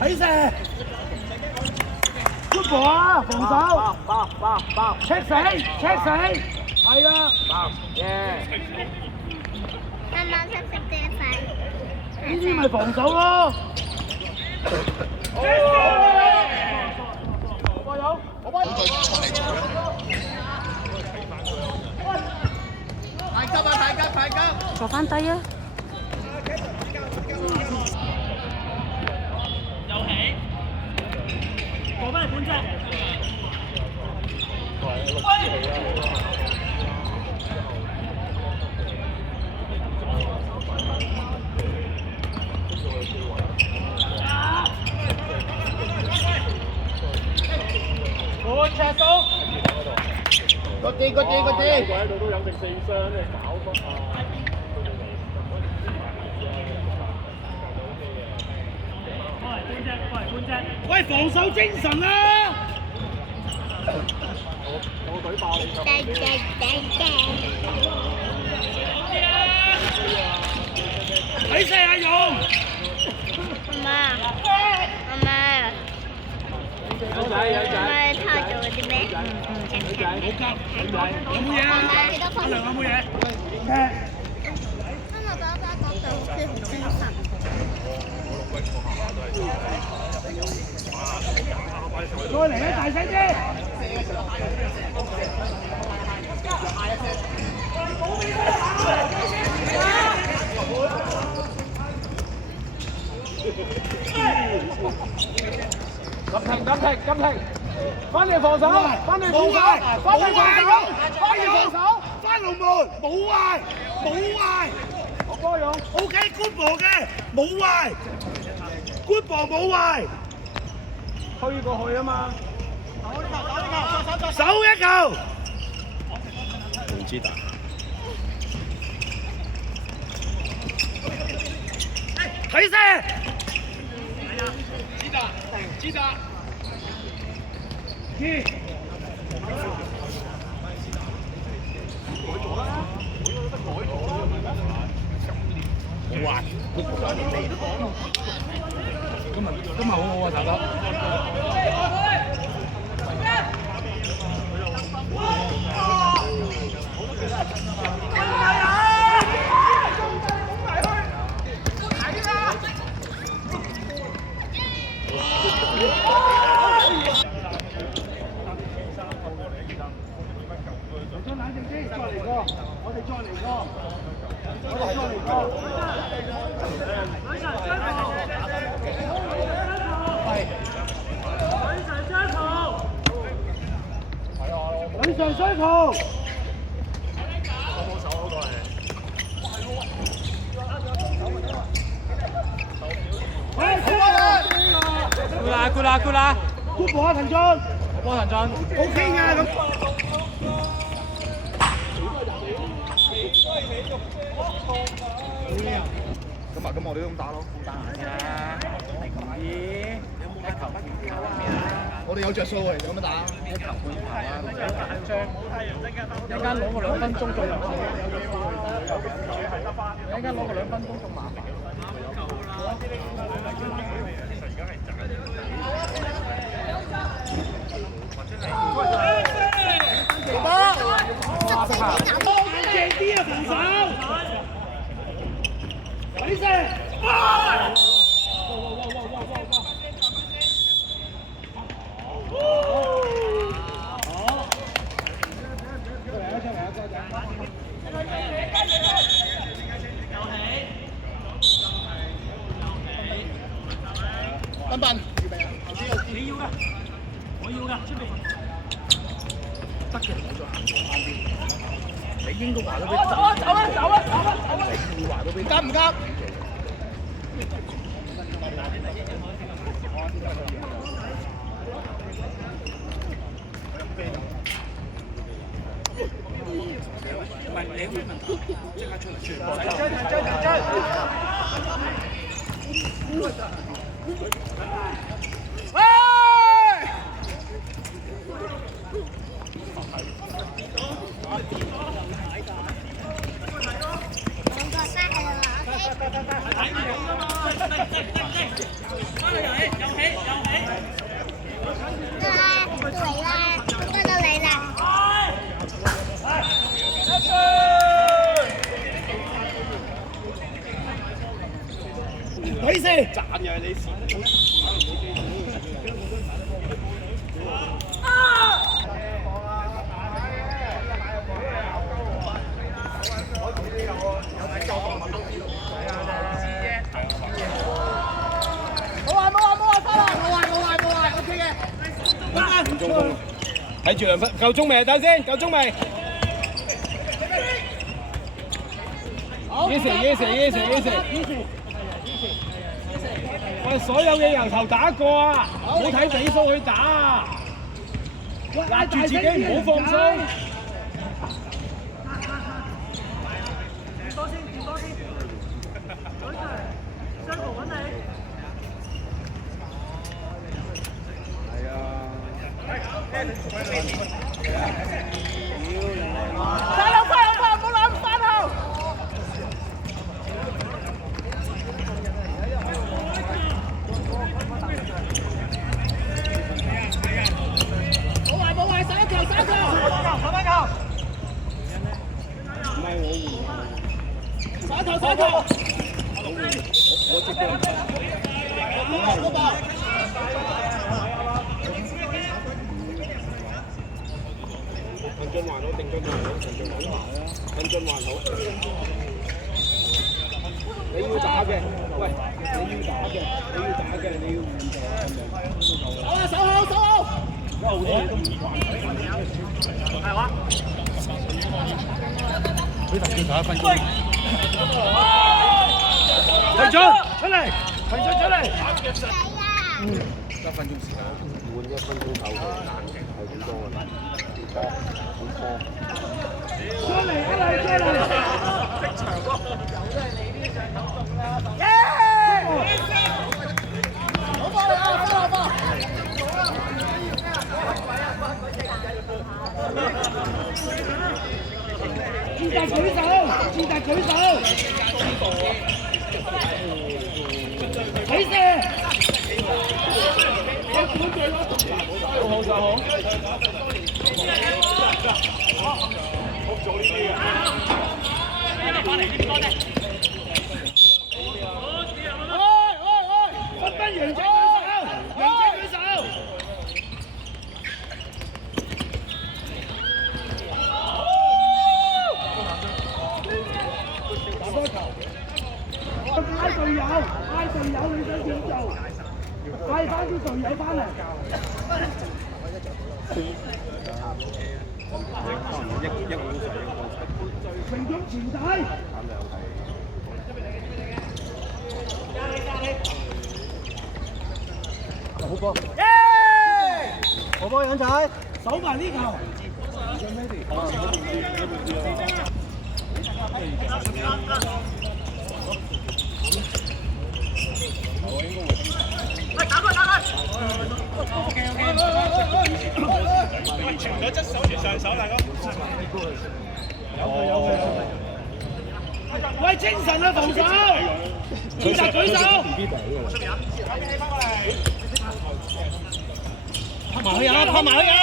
睇射，good ball 啊，防守，爆 check 死，係啦，啱啱識食嘅飯，呢啲咪防守咯。加油！太急！坐翻低啊！過翻嚟半隻。好，赤手。嗰啲。喺度都飲定4箱，你搞乜啊？喂，防守精神啊！我隊爆你睇射阿勇。媽，有仔，拋咗嗰啲咩？有冇嘢啊？阿良有冇嘢？今日爸爸講到好似好精神。再嚟啊！大聲啲！急停！翻嚟防守！翻嚟防守！翻龍門！冇壞！波勇 ，OK good ball 嘅，冇壞 ，good ball 冇壞。推過去啊嘛！手一球，唔知道。睇射，知道。冇壞，今日好好啊，大哥。女神雙球，冇手嗰個係。good 啦，good ball 啊，陳俊 ，OK 㗎咁。咁我哋都咁打咯，咁打下啫。一球不見球啊！我哋有着數嚟，咁樣打。一球半球啊！一陣間攞個2分鐘仲有機會。一陣間攞個2分鐘仲麻煩。正啲啊，防守！睇射！斌斌，你要㗎，我要㗎，出嚟。得嘅，冇再行過邊。你應該話到俾你話到俾急唔急？睇先，賺嘅你試。睇住2分，夠鐘未？等先，夠鐘未？Easy。喂，所有嘢由頭打過啊！唔好睇比數去打啊！壓住自己，唔好放鬆。你要打嘅，喂，你要打嘅，你要換咗。手好。而家好多嘢都唔慣。係話。佢頭先11分鐘。提出嚟。1分鐘時間。換1分鐘頭係幾多啊？好多。出嚟！職場咯，有都係你呢隻感動啦！好波啊！志達舉手！起射！好。做呢啲嘅。翻嚟呢邊多啲。分分楊姐舉手。打多球。嗌隊友，你想點做？嗌翻啲隊友翻嚟。成功前底。好波！好波，楊仔，守埋呢球。喂，打佢！喂，傳咗側手，傳上手，大哥。有。喂，精神啊，防守！志達舉手。拍埋去啊！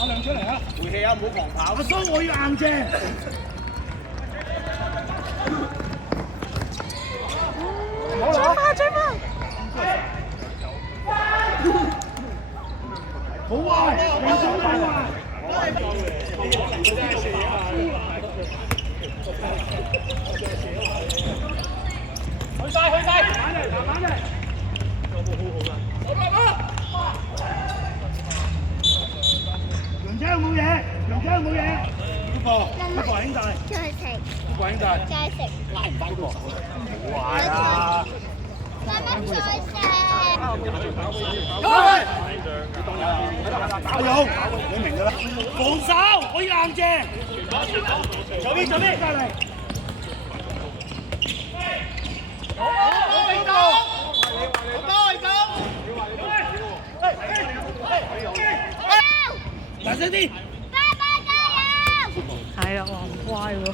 阿亮出嚟啊！回氣啊，唔好狂跑。阿蘇，我要硬正。追翻！好壞，兩種好壞。去晒！慢嚟！楊姐有冇嘢？呢個兄弟。再食。呢個兄弟。再食。拉唔翻呢個手啦。好壞啊！慢慢再食。打勇，你明㗎啦。防守，可以硬正。左邊，隔離。大聲啲！爸爸加油！係啊，哇，唔乖喎。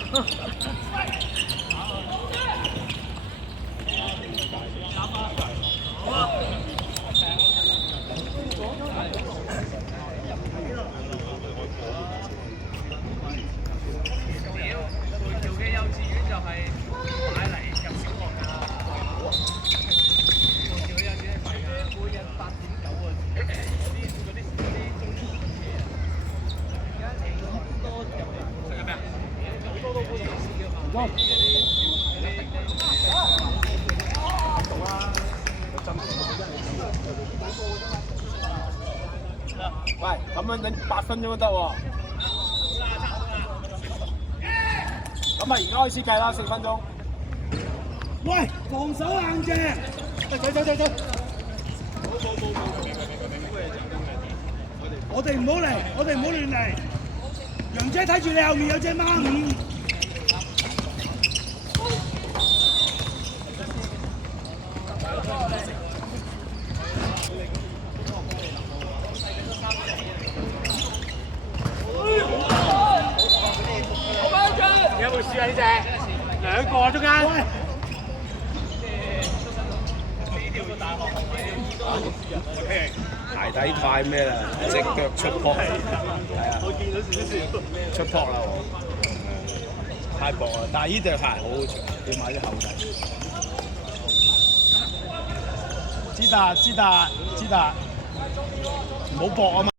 做嘅幼稚園就係買嚟入小學㗎啦。做嘅幼稚園係每日8.9個字，嗰啲中學嘢啊。而家你咁多入嚟食緊咩啊？好多都好意思嘅嘛。喂，咁樣整8分鐘都得喎。咁啊，而家開始計啦，4分鐘。喂，防守硬淨。走。我哋唔好亂嚟。楊姐睇住你後面有隻貓咪。有冇試啊呢隻？2個中間。鞋底太咩啦，隻腳出泡。係啊，我見到少少出泡啦喎，太薄啦。但係呢對鞋好好着，要買啲厚底。知達，唔好薄啊嘛。